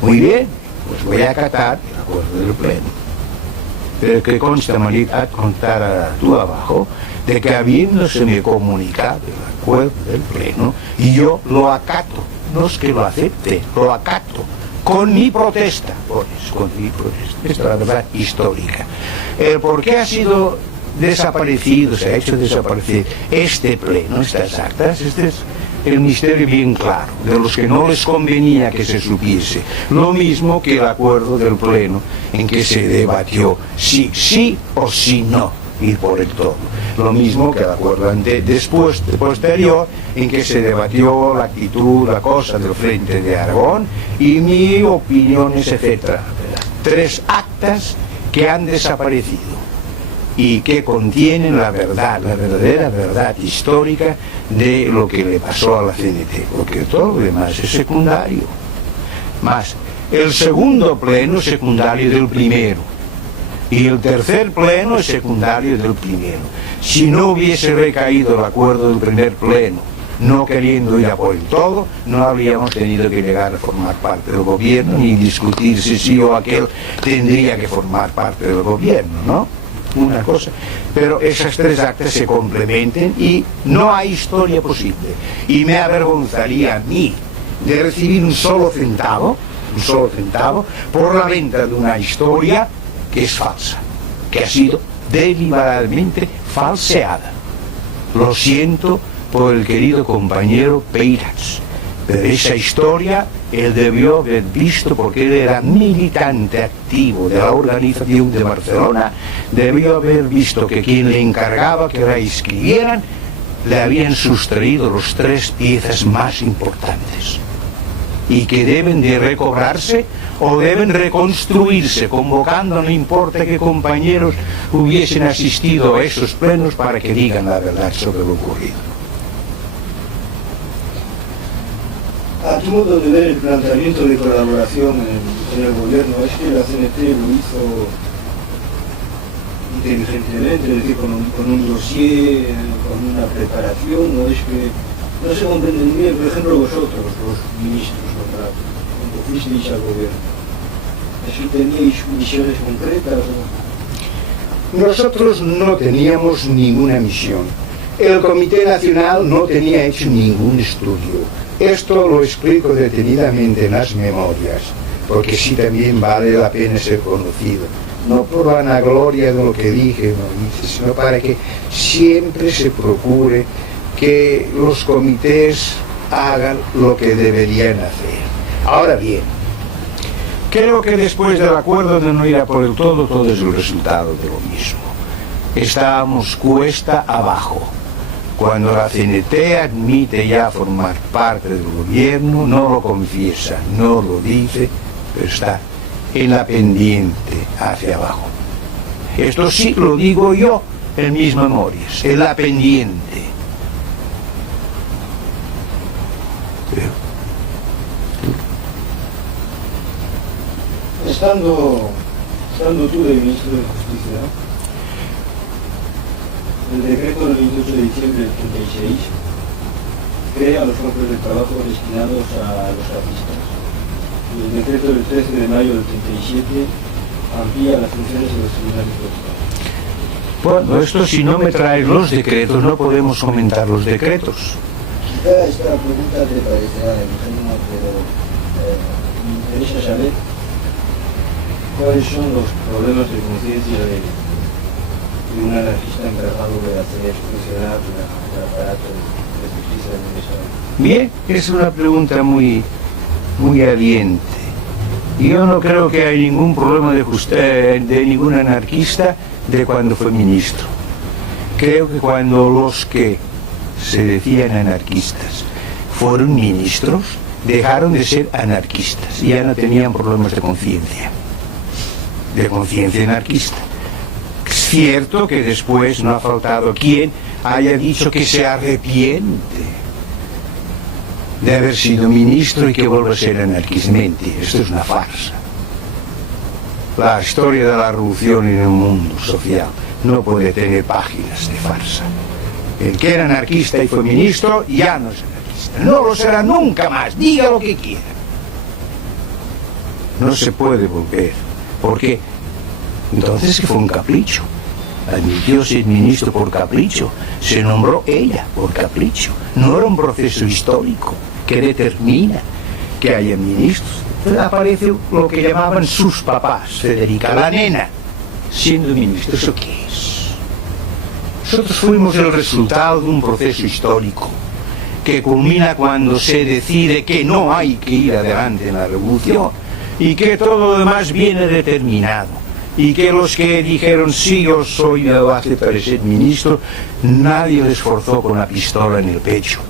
Muy bien, pues voy a acatar el acuerdo del pleno. Pero que consta, Marita, contar tú abajo, de que habiéndoseme comunicado el acuerdo del pleno, y yo lo acato, no es que lo acepte, lo acato, con mi protesta, con mi protesta. Esta es la verdad histórica. El por qué ha sido desaparecido, se ha hecho desaparecer este pleno, estas actas, este es el misterio bien claro, de los que no les convenía que se supiese. Lo mismo que el acuerdo del pleno, en que se debatió si sí o si no ir por el todo. Lo mismo que el acuerdo posterior, en que se debatió la actitud, la cosa del Frente de Aragón y mis opiniones, etc. 3 actas que han desaparecido y que contienen la verdad, la verdadera verdad histórica de lo que le pasó a la CNT, porque todo lo demás es secundario. Más, el segundo pleno es secundario del primero, y el tercer pleno es secundario del primero. Si no hubiese recaído el acuerdo del primer pleno, no queriendo ir a por el todo, no habríamos tenido que llegar a formar parte del gobierno, ni discutir si sí o aquel tendría que formar parte del gobierno, ¿no? Una cosa, pero esas 3 actas se complementan y no hay historia posible. Y me avergonzaría a mí de recibir un solo centavo por la venta de una historia que es falsa, que ha sido deliberadamente falseada. Lo siento por el querido compañero Peirats, pero esa historia él debió haber visto, porque él era militante activo de la organización de Barcelona, debió haber visto que quien le encargaba que la escribieran le habían sustraído las 3 piezas más importantes y que deben de recobrarse o deben reconstruirse, convocando, no importa qué compañeros hubiesen asistido a esos plenos para que digan la verdad sobre lo ocurrido. A tu modo de ver el planteamiento de colaboración en el gobierno, ¿es que la CNT lo hizo inteligentemente, es decir, con un dossier, con una preparación, o es que no se comprende muy bien, por ejemplo, vosotros, los ministros nombrados, cuando fuisteis al gobierno? ¿Es que teníais misiones concretas o...? Nosotros no teníamos ninguna misión. El Comité Nacional no tenía hecho ningún estudio. Esto lo explico detenidamente en las memorias, porque sí también vale la pena ser conocido. No por la vanagloria de lo que dije, no, sino para que siempre se procure que los comités hagan lo que deberían hacer. Ahora bien, creo que después del acuerdo de no ir a por el todo es el resultado de lo mismo. Estábamos cuesta abajo. Cuando la CNT admite ya formar parte del gobierno, no lo confiesa, no lo dice, pero está en la pendiente hacia abajo. Esto sí lo digo yo en mis memorias, en la pendiente. Estando tú de ministro de Justicia, el decreto del 28 de diciembre del 36 crea los campos de trabajo destinados a los artistas. El decreto del 13 de mayo del 37 amplía las funciones de los tribunales de Estado. Bueno, esto si no me traes los decretos, no podemos comentar los decretos. Quizá esta pregunta te parecerá ingenua, pero me interesa saber cuáles son los problemas de conciencia de un anarquista encargado de hacer funcionar el aparato de justicia del Estado. Bien, es una pregunta muy ardiente. Yo no creo que hay ningún problema de ningún anarquista de cuando fue ministro. Creo que cuando los que se decían anarquistas fueron ministros, dejaron de ser anarquistas y ya no tenían problemas de conciencia anarquista. Es cierto que después no ha faltado quien haya dicho que se arrepiente de haber sido ministro y que vuelva a ser anarquista. Mentira, esto es una farsa. La historia de la revolución en el mundo social no puede tener páginas de farsa. El que era anarquista y fue ministro ya no es anarquista. No lo será nunca más, diga lo que quiera. No se puede volver, porque entonces que fue un capricho. Admitió ser ministro por capricho, se nombró ella por capricho. No era un proceso histórico que determina que haya ministros. Entonces aparece lo que llamaban sus papás, Federica, la nena, siendo ministro. ¿Eso qué es? Nosotros fuimos el resultado de un proceso histórico que culmina cuando se decide que no hay que ir adelante en la revolución y que todo lo demás viene determinado. Y que los que dijeron sí, yo soy, yo aceptaré ser ministro, nadie les forzó con la pistola en el pecho.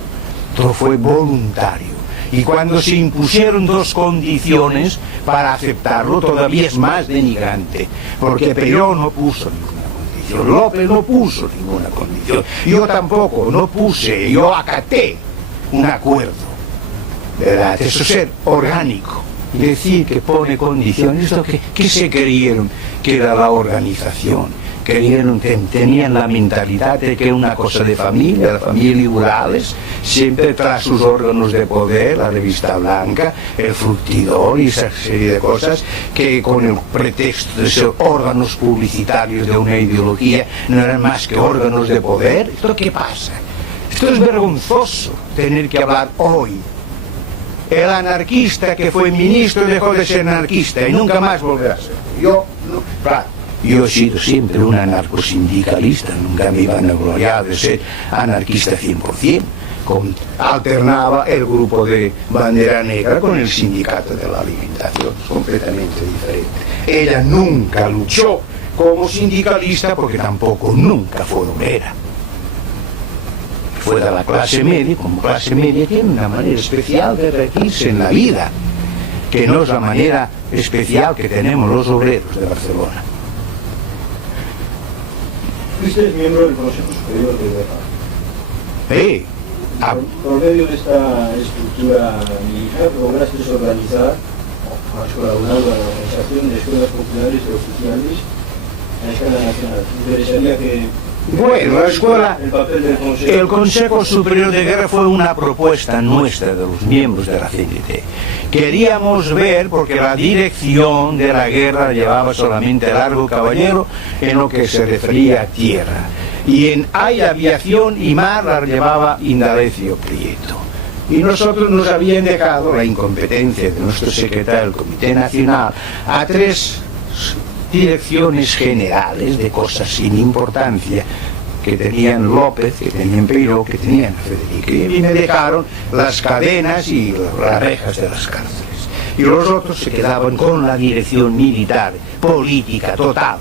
Todo fue voluntario. Y cuando se impusieron dos condiciones para aceptarlo, todavía es más denigrante, porque Perón no puso ninguna condición, López no puso ninguna condición, yo tampoco, no puse, yo acaté un acuerdo, ¿verdad? Eso es ser orgánico. Decir que pone condiciones, ¿esto qué se creyeron que era la organización? Tenían la mentalidad de que era una cosa de familia, la familia Liberales, siempre tras sus órganos de poder, la revista Blanca, el Fructidor y esa serie de cosas que con el pretexto de ser órganos publicitarios de una ideología no eran más que órganos de poder. ¿Esto qué pasa? Esto es vergonzoso tener que hablar hoy. El anarquista que fue ministro dejó de ser anarquista y nunca más volverá a ser. Yo, no, claro, yo he sido siempre un anarcosindicalista, nunca me iba a gloriar de ser anarquista 100%. Alternaba el grupo de Bandera Negra con el sindicato de la alimentación, completamente diferente. Ella nunca luchó como sindicalista porque tampoco nunca fue obrera. Fue de la clase media, como clase media tiene una manera especial de regirse en la vida, que no es la manera especial que tenemos los obreros de Barcelona. Fuiste miembro del Consejo Superior de Guerra. Por medio de esta estructura militar lograste organizar, has colaborado a la organización de escuelas populares y oficiales a escala nacional. Me interesaría que... Bueno, la escuela, el papel del Consejo. El Consejo Superior de Guerra fue una propuesta nuestra de los miembros de la CNT. Queríamos ver, porque la dirección de la guerra llevaba solamente Largo Caballero en lo que se refería a tierra. Y en aviación y mar la llevaba Indalecio Prieto. Y nosotros nos habían dejado la incompetencia de nuestro secretario del Comité Nacional a tres direcciones generales de cosas sin importancia que tenían López, que tenían Peiró, que tenían Federico, y me dejaron las cadenas y las rejas de las cárceles, y los otros se quedaban con la dirección militar, política, total.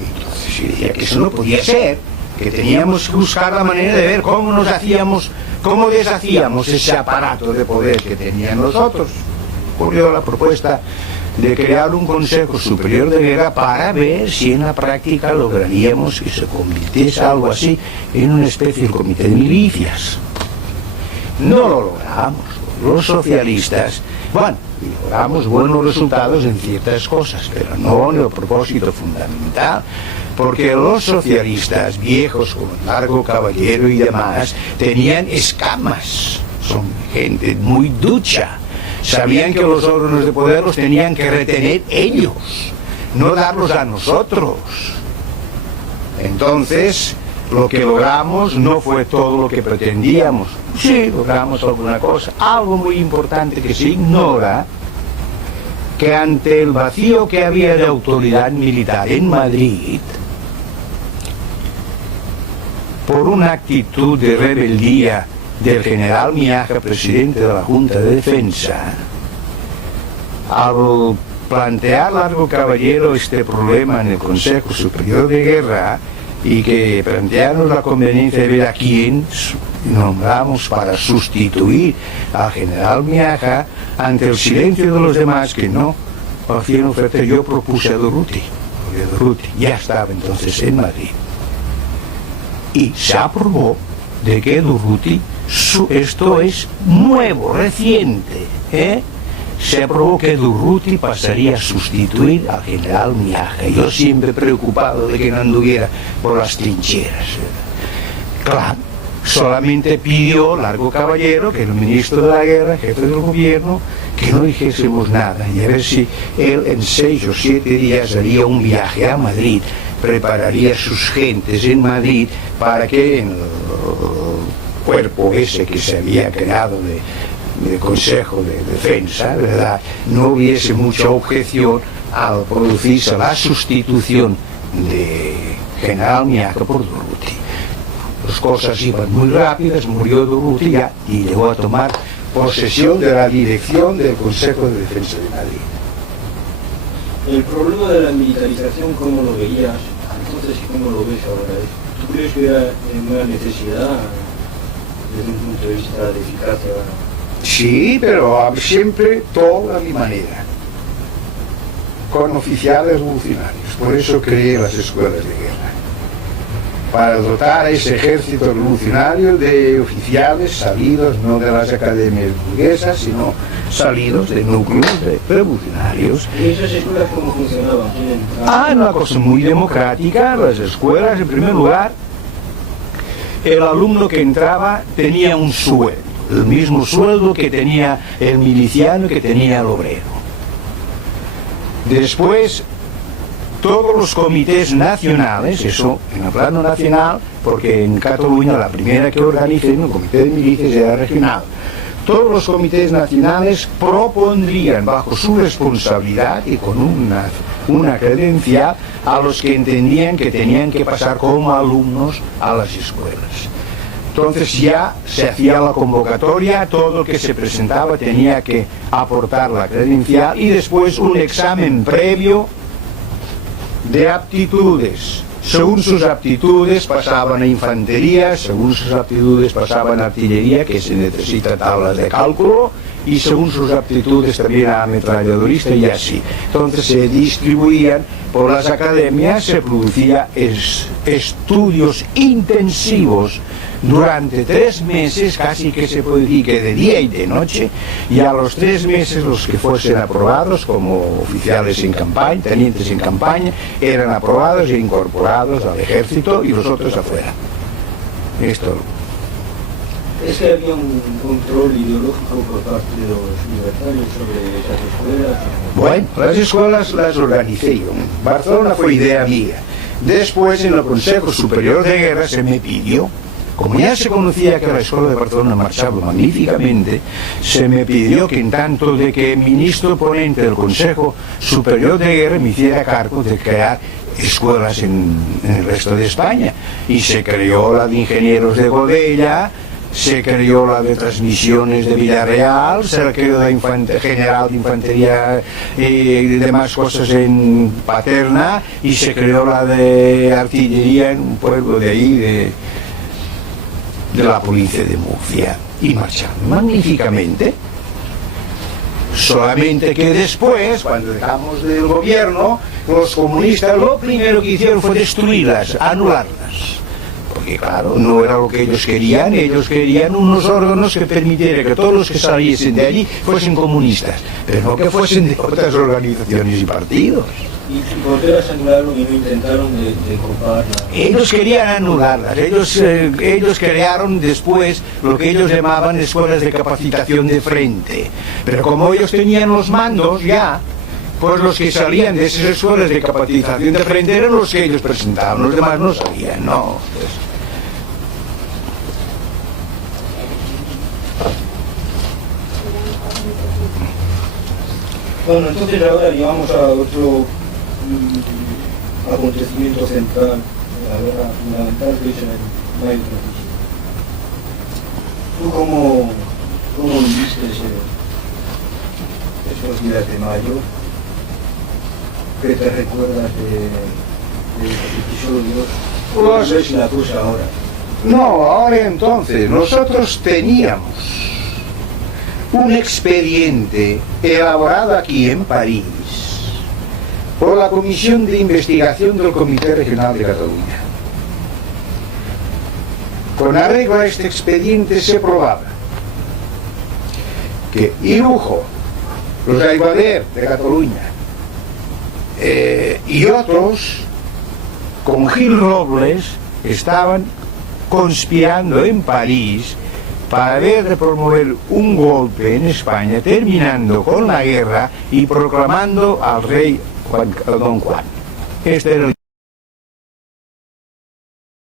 Y entonces yo decía que eso no podía ser, que teníamos que buscar la manera de ver cómo cómo deshacíamos ese aparato de poder que tenían los otros. Ocurrió la propuesta de crear un Consejo Superior de Guerra para ver si en la práctica lograríamos que se convirtiese algo así en una especie de comité de milicias. No lo logramos. Los socialistas, bueno, logramos buenos resultados en ciertas cosas, pero no en el propósito fundamental. porque los socialistas viejos como Largo Caballero y demás tenían escamas, son gente muy ducha, sabían que los órganos de poder los tenían que retener ellos, no darlos a nosotros. Entonces, lo que logramos no fue todo lo que pretendíamos. Sí, logramos alguna cosa. Algo muy importante que se ignora, que ante el vacío que había de autoridad militar en Madrid, por una actitud de rebeldía del general Miaja, presidente de la Junta de Defensa, al plantear Largo Caballero este problema en el Consejo Superior de Guerra y que planteamos la conveniencia de ver a quién nombramos para sustituir al general Miaja, ante el silencio de los demás que no hacían oferta, yo propuse a Durruti, porque Durruti ya estaba entonces en Madrid y se aprobó de que Durruti, esto es nuevo, reciente, se aprobó que Durruti pasaría a sustituir al general Miaja. Yo siempre preocupado de que no anduviera por las trincheras. Claro, solamente pidió Largo Caballero, que el ministro de la Guerra, jefe del gobierno, que no dijésemos nada y a ver si él en 6 o 7 días haría un viaje a Madrid, prepararía sus gentes en Madrid para que en el cuerpo ese que se había creado de Consejo de Defensa, ¿verdad?, no hubiese mucha objeción al producirse la sustitución de general Miaja por Durruti. Las cosas iban muy rápidas, murió Durruti ya y llegó a tomar posesión de la dirección del Consejo de Defensa de Madrid. El problema de la militarización, ¿cómo lo veías entonces y cómo lo ves ahora? ¿Tú crees que era una necesidad desde un punto de vista de eficacia? Sí, pero siempre todo a mi manera, con oficiales revolucionarios. Por eso creé las escuelas de guerra, para dotar a ese ejército revolucionario de oficiales salidos no de las academias burguesas, sino salidos de núcleos revolucionarios. ¿Y esas escuelas cómo funcionaban? Una cosa muy democrática. Las escuelas, en primer lugar, el alumno que entraba tenía un sueldo, el mismo sueldo que tenía el miliciano, que tenía el obrero. Después, todos los comités nacionales, eso en el plano nacional, porque en Cataluña la primera que organicé en el comité de milicias era regional, todos los comités nacionales propondrían bajo su responsabilidad y con una credencial a los que entendían que tenían que pasar como alumnos a las escuelas. Entonces ya se hacía la convocatoria, todo el que se presentaba tenía que aportar la credencial y después un examen previo de aptitudes. Según sus aptitudes pasaban a infantería, según sus aptitudes pasaban a artillería, que se necesita tablas de cálculo, y según sus aptitudes también a ametralladorista y así. Entonces se distribuían por las academias, se producían estudios intensivos durante 3 meses, casi que se puede decir que de día y de noche, y a los 3 meses los que fuesen aprobados como oficiales en campaña, tenientes en campaña, eran aprobados e incorporados al ejército y los otros afuera. Esto. ¿Es que había un control ideológico por parte de los libertarios sobre esas escuelas? Bueno, las escuelas las organicé yo. Barcelona fue idea mía. Después, en el Consejo Superior de Guerra se me pidió, como ya se conocía que la escuela de Barcelona marchaba magníficamente, se me pidió que en tanto de que ministro ponente del Consejo Superior de Guerra me hiciera cargo de crear escuelas en el resto de España. Y se creó la de ingenieros de Godella, se creó la de transmisiones de Villarreal, se creó la general de infantería y demás cosas en Paterna, y se creó la de artillería en un pueblo de ahí, de la provincia de Murcia, y marcharon magníficamente. Solamente que después, cuando dejamos del gobierno, los comunistas lo primero que hicieron fue destruirlas, anularlas. Porque claro, no era lo que ellos querían unos órganos que permitieran que todos los que saliesen de allí fuesen comunistas, pero no que fuesen de otras organizaciones y partidos. ¿Y por qué las anularon y no intentaron de coparlas? Ellos querían anularlas, ellos crearon después lo que ellos llamaban escuelas de capacitación de frente, pero como ellos tenían los mandos ya, pues los que salían de esas escuelas de capacitación de frente eran los que ellos presentaban, los demás no salían, no. Pues. Bueno, entonces ahora llegamos a otro acontecimiento central, ahora fundamental, que es el mayo 37. ¿Tú cómo viviste esos días de mayo? ¿Qué te recuerdas de esos episodios? ¿Cómo ves la cosa ahora? No, ahora entonces, nosotros teníamos un expediente elaborado aquí en París por la Comisión de Investigación del Comité Regional de Cataluña. Con arreglo a este expediente se probaba que Irujo, los Aiguader de Cataluña y otros, con Gil Robles, estaban conspirando en París para ver de promover un golpe en España, terminando con la guerra y proclamando al rey Don Juan. Este era el